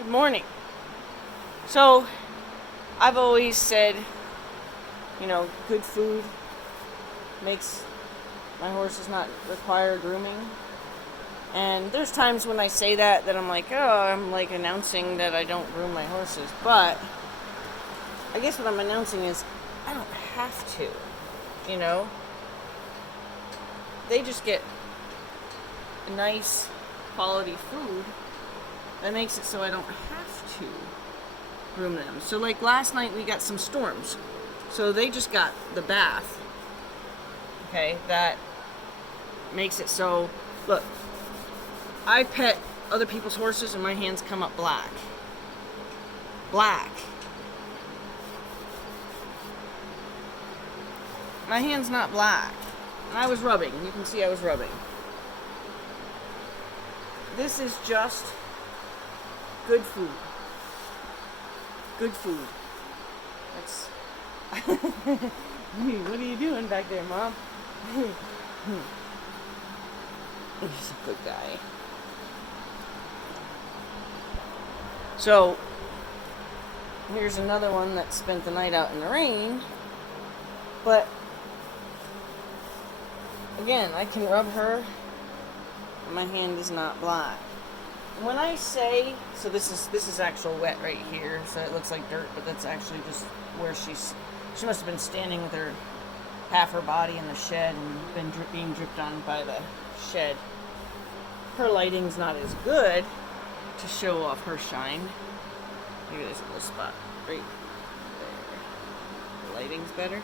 Good morning. So, I've always said, good food makes my horses not require grooming. And there's times when I say that I'm like, I'm like announcing that I don't groom my horses. But I guess what I'm announcing is I don't have to, They just get nice quality food that makes it so I don't have to groom them. So like last night we got some storms. So they just got the bath. Okay, that makes it so, look, I pet other people's horses and my hands come up black. Black. My hand's not black. And I was rubbing. You can see I was rubbing. This is just good food. Good food. That's... What are you doing back there, Mom? He's a good guy. So, here's another one that spent the night out in the rain. But, again, I can rub her. My hand is not black. When I say, so this is actual wet right here, so it looks like dirt, but that's actually just where she must have been standing with her half her body in the shed and been being dripped on by the shed. Her lighting's not as good to show off her shine. Maybe there's a little spot right there. The lighting's better.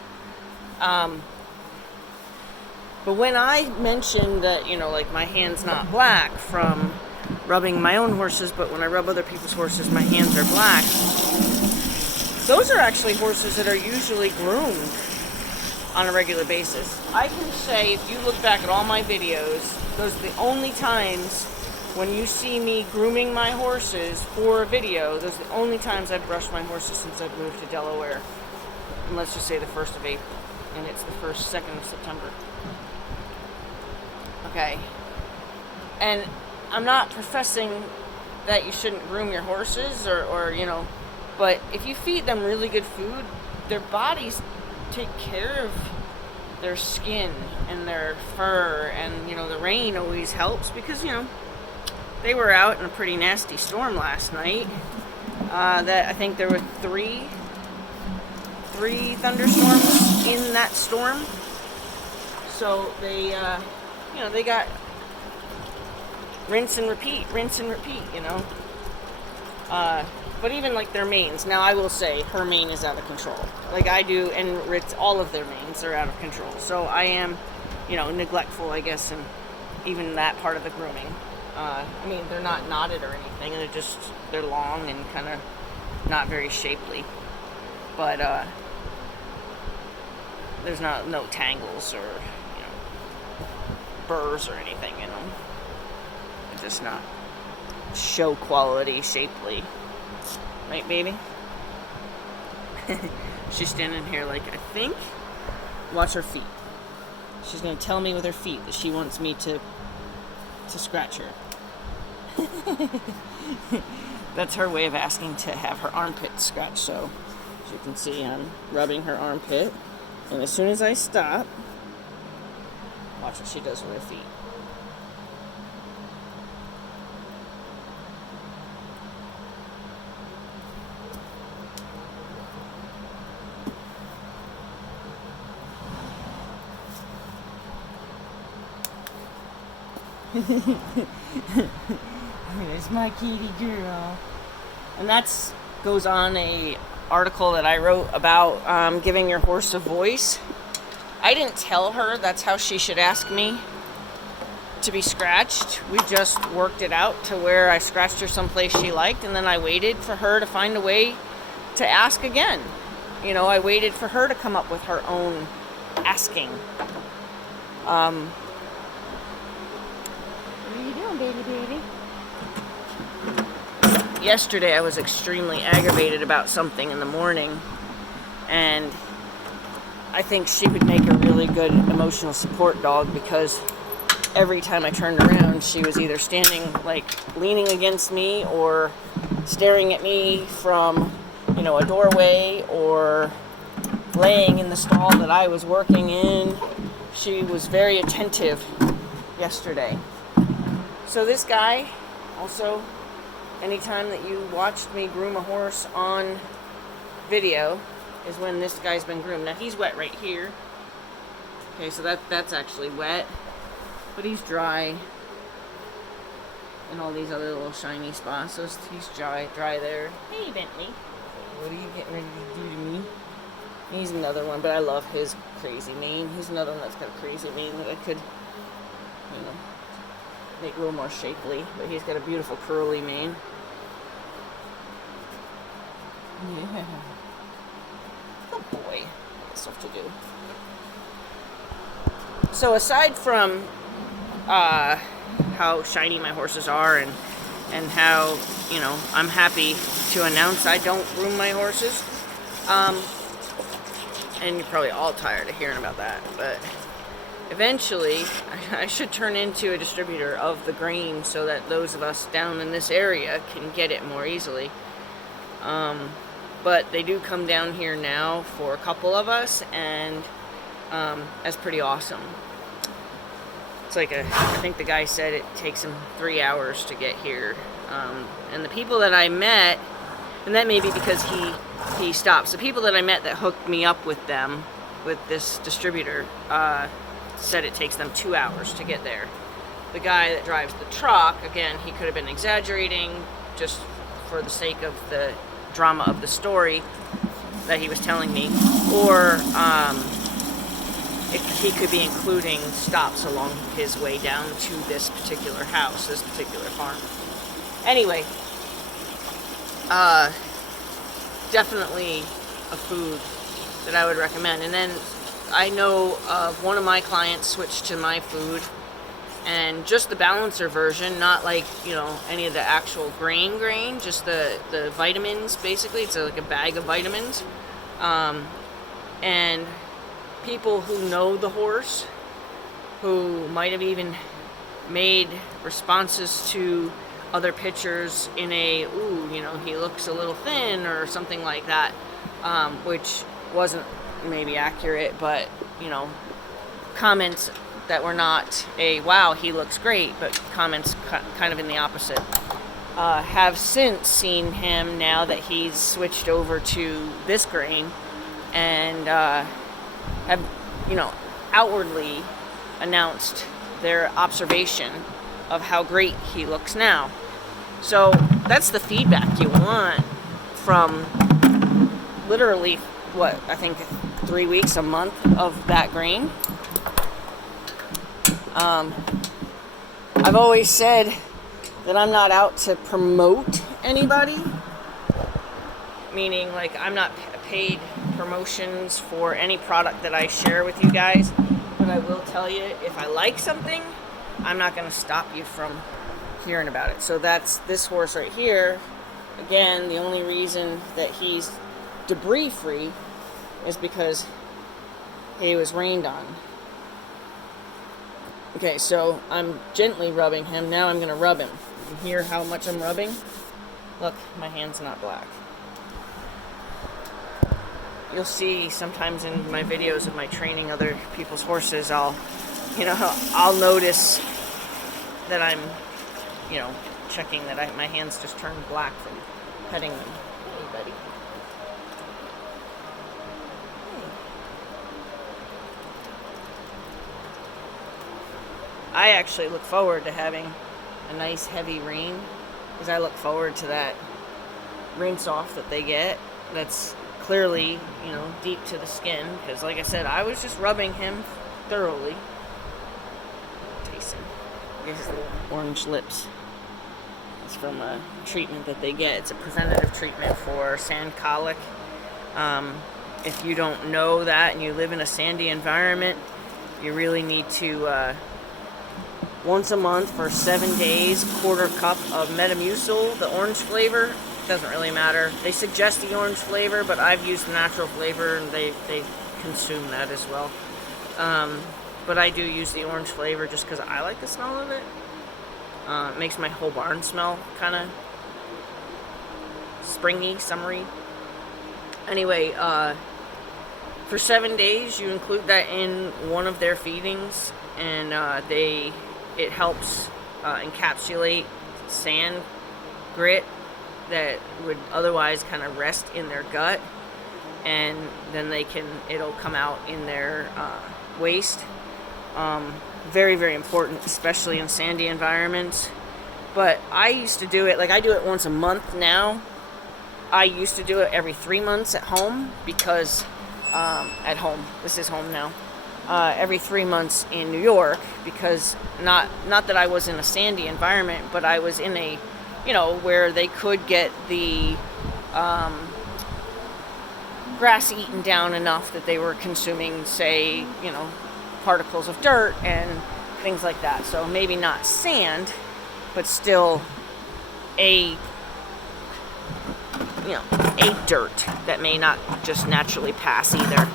But when I mentioned that, like my hand's not black from rubbing my own horses, but when I rub other people's horses, my hands are black. Those are actually horses that are usually groomed on a regular basis. I can say, if you look back at all my videos, those are the only times when you see me grooming my horses for a video. Those are the only times I've brushed my horses since I've moved to Delaware. And let's just say the 1st of April. And it's the 2nd of September. Okay. And I'm not professing that you shouldn't groom your horses or but if you feed them really good food, their bodies take care of their skin and their fur, and the rain always helps because they were out in a pretty nasty storm last night. That I think there were three thunderstorms in that storm. So they they got rinse and repeat. But even like their manes. Now I will say her mane is out of control. Like I do, and all of their manes are out of control. So I am, neglectful, I guess, in even that part of the grooming. They're not knotted or anything. They're long and kind of not very shapely. But there's no tangles or burrs or anything in them. It's just not show quality shapely. Right, baby? She's standing here like, I think. Watch her feet. She's going to tell me with her feet that she wants me to scratch her. That's her way of asking to have her armpit scratched. So, as you can see, I'm rubbing her armpit. And as soon as I stop, watch what she does with her feet. There's my kitty girl. And that's goes on a article that I wrote about giving your horse a voice. I didn't tell her that's how she should ask me to be scratched. We just worked it out to where I scratched her someplace she liked, and then I waited for her to find a way to ask again. I waited for her to come up with her own asking. What are you doing, baby? Yesterday I was extremely aggravated about something in the morning, and I think she would make a really good emotional support dog because every time I turned around, she was either standing, like, leaning against me or staring at me from, you know, a doorway or laying in the stall that I was working in. She was very attentive yesterday. So this guy, also, anytime that you watched me groom a horse on video is when this guy's been groomed. Now he's wet right here. Okay, so that's actually wet, but he's dry in all these other little shiny spots. So he's dry there. Hey Bentley, what are you getting ready to do to me? He's another one, but I love his crazy mane. He's another one that's got a crazy mane that I could, you know, make a little more shapely, but he's got a beautiful curly mane. Yeah. Good boy. Stuff to do. So aside from how shiny my horses are and how, you know, I'm happy to announce I don't groom my horses, and you're probably all tired of hearing about that, but eventually I should turn into a distributor of the grain so that those of us down in this area can get it more easily. But they do come down here now for a couple of us, and that's pretty awesome. It's like I think the guy said it takes him 3 hours to get here. And the people that I met, and that may be because he stops. The people that I met that hooked me up with them, with this distributor, said it takes them 2 hours to get there. The guy that drives the truck, again, he could have been exaggerating just for the sake of the drama of the story that he was telling me, or he could be including stops along his way down to this particular house, this particular farm. Anyway, definitely a food that I would recommend. And then I know one of my clients switched to my food, and just the balancer version, not like, you know, any of the actual grain, just the vitamins, basically. It's like a bag of vitamins. And people who know the horse, who might have even made responses to other pictures in a, ooh, you know, he looks a little thin or something like that, which wasn't maybe accurate, but, you know, comments that were not a, wow, he looks great, but comments kind of in the opposite, have since seen him now that he's switched over to this grain, and have, you know, outwardly announced their observation of how great he looks now. So that's the feedback you want from literally, what, I think 3 weeks, a month of that grain. I've always said that I'm not out to promote anybody, meaning like I'm not paid promotions for any product that I share with you guys, but I will tell you, if I like something, I'm not going to stop you from hearing about it. So that's this horse right here. Again, the only reason that he's debris free is because he was rained on. Okay, so I'm gently rubbing him. Now I'm going to rub him. You hear how much I'm rubbing? Look, my hand's not black. You'll see sometimes in my videos of my training other people's horses, I'll notice that I'm, you know, checking that my hands just turned black from petting them. Hey, buddy. I actually look forward to having a nice heavy rain, because I look forward to that rinse off that they get. That's clearly, you know, deep to the skin, because like I said, I was just rubbing him thoroughly. Tasting his little orange lips. It's from a treatment that they get. It's a preventative treatment for sand colic. If you don't know that and you live in a sandy environment, you really need to once a month for 7 days, quarter cup of Metamucil, the orange flavor. Doesn't really matter. They suggest the orange flavor, but I've used the natural flavor, and they consume that as well. But I do use the orange flavor just because I like the smell of it. It makes my whole barn smell kind of springy, summery. Anyway, for 7 days, you include that in one of their feedings, and it helps encapsulate sand grit that would otherwise kind of rest in their gut, and then it'll come out in their waste. Very, very important, especially in sandy environments. But I used to do it, like I do it once a month now. I used to do it every 3 months at home because, at home, this is home now, every 3 months in New York, because not that I was in a sandy environment, but I was in a, where they could get the grass eaten down enough that they were consuming, say, particles of dirt and things like that. So maybe not sand, but still a dirt that may not just naturally pass either.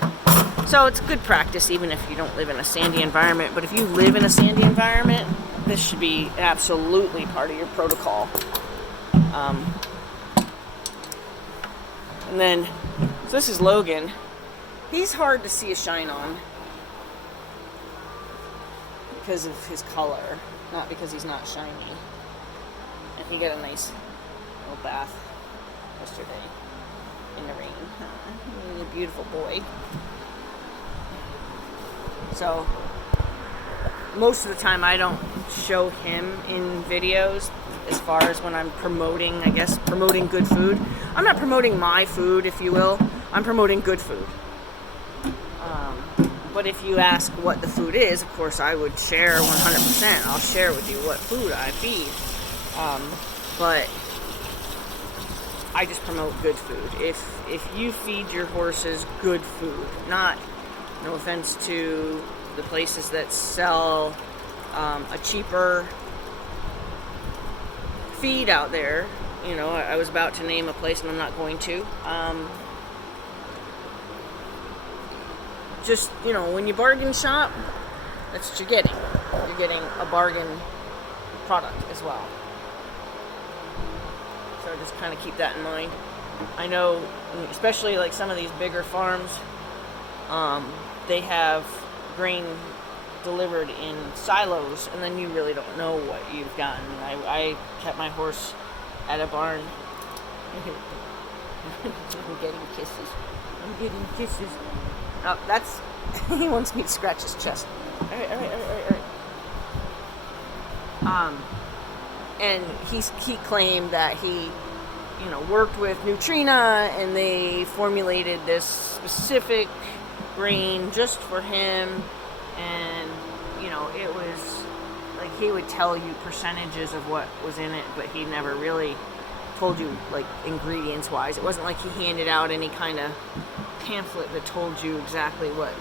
So it's good practice even if you don't live in a sandy environment. But if you live in a sandy environment, this should be absolutely part of your protocol. And then, so this is Logan. He's hard to see a shine on because of his color, not because he's not shiny. And he got a nice little bath yesterday in the rain. He's a beautiful boy. So most of the time I don't show him in videos as far as when I'm promoting good food. I'm not promoting my food, if you will. I'm promoting good food. But if you ask what the food is, of course I would share 100%. I'll share with you what food I feed. But I just promote good food. If you feed your horses good food, no offense to the places that sell a cheaper feed out there. I was about to name a place and I'm not going to. Just, when you bargain shop, that's what you're getting. You're getting a bargain product as well. So just kind of keep that in mind. I know, especially like some of these bigger farms, they have grain delivered in silos, and then you really don't know what you've gotten. I kept my horse at a barn. I'm getting kisses. Oh, that's... he wants me to scratch his chest. All right. And he claimed that he, worked with Nutrena, and they formulated this specific grain just for him, and it was like he would tell you percentages of what was in it, but he never really told you like ingredients wise. It wasn't like he handed out any kind of pamphlet that told you exactly what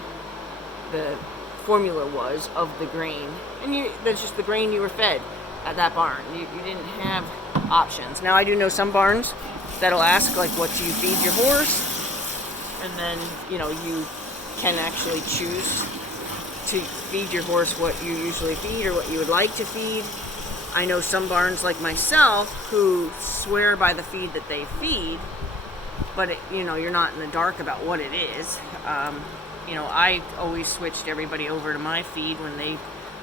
the formula was of the grain, and that's just the grain you were fed at that barn. You didn't have options. Now I do know some barns that'll ask like, what do you feed your horse, and then you can actually choose to feed your horse what you usually feed or what you would like to feed. I know some barns like myself who swear by the feed that they feed, but you're not in the dark about what it is. I always switched everybody over to my feed when they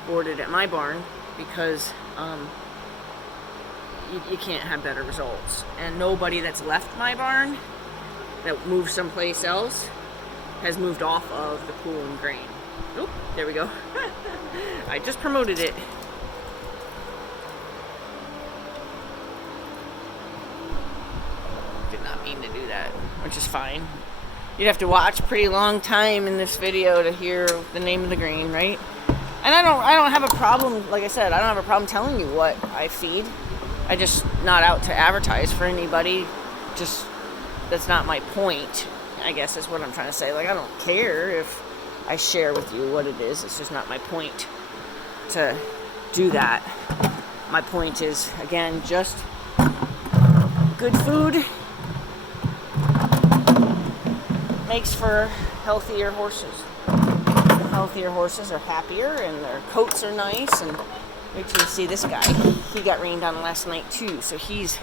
boarded at my barn, because you can't have better results. And nobody that's left my barn that moved someplace else has moved off of the Cool and Grain. Oop, there we go. I just promoted it. Did not mean to do that, which is fine. You'd have to watch a pretty long time in this video to hear the name of the grain, right? And I don't have a problem, like I said, I don't have a problem telling you what I feed. I just not out to advertise for anybody. Just, that's not my point, I guess is what I'm trying to say. Like, I don't care if I share with you what it is. It's just not my point to do that. My point is, again, just good food makes for healthier horses. The healthier horses are happier, and their coats are nice. And wait till you see this guy. He got rained on last night too, so he's...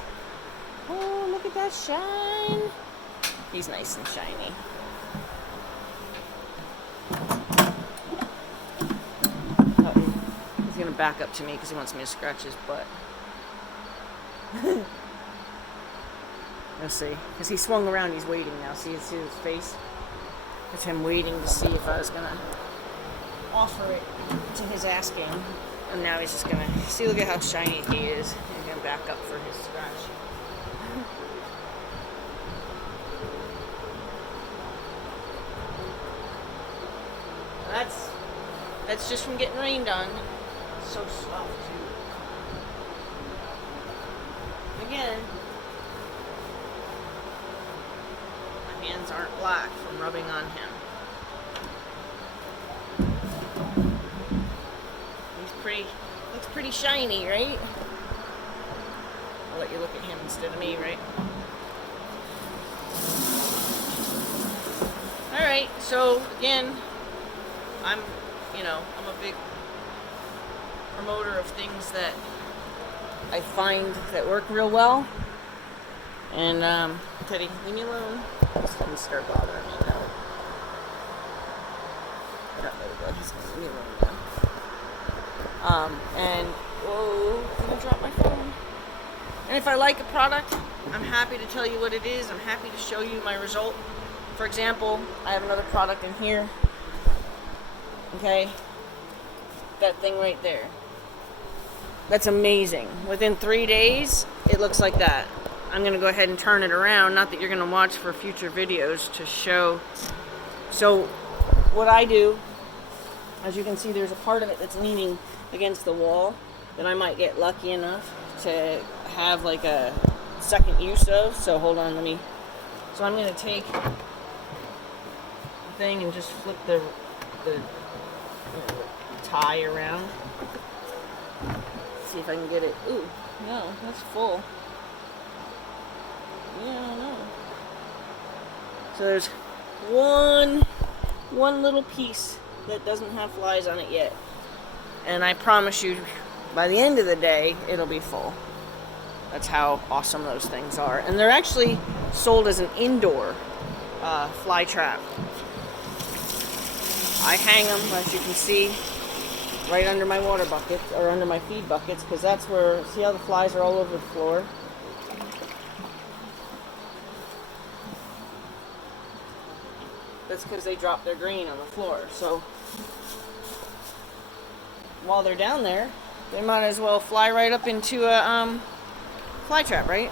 Oh, look Look at that shine. He's nice and shiny. He's gonna back up to me because he wants me to scratch his butt. Let's see, because he swung around, he's waiting now. See his face? It's him waiting to see if I was gonna offer it to his asking. And now he's just gonna, see, look at how shiny he is. He's gonna back up for his scratch. That's just from getting rained on. It's so soft too. Again, my hands aren't black from rubbing on him. Looks pretty shiny, right? I'll let you look at him instead of me, right? Alright, so again, I'm a big promoter of things that I find that work real well. And, Teddy, leave me alone. He's gonna start bothering me now. Not really good. He's gonna leave me alone now. And, whoa, I'm gonna drop my phone. And if I like a product, I'm happy to tell you what it is. I'm happy to show you my result. For example, I have another product in here. Okay? That thing right there. That's amazing. Within 3 days, it looks like that. I'm gonna go ahead and turn it around. Not that you're gonna watch for future videos to show. So, what I do, as you can see, there's a part of it that's leaning against the wall that I might get lucky enough to have like a second use of. So hold on, so I'm going to take the thing and just flip the tie around. See if I can get it. Ooh, no, that's full. Yeah, I don't know. So there's one little piece that doesn't have flies on it yet. And I promise you, by the end of the day, it'll be full. That's how awesome those things are. And they're actually sold as an indoor fly trap. I hang them, as you can see, right under my water buckets, or under my feed buckets, because that's where, see how the flies are all over the floor? That's because they drop their grain on the floor. So while they're down there, they might as well fly right up into a fly trap, right?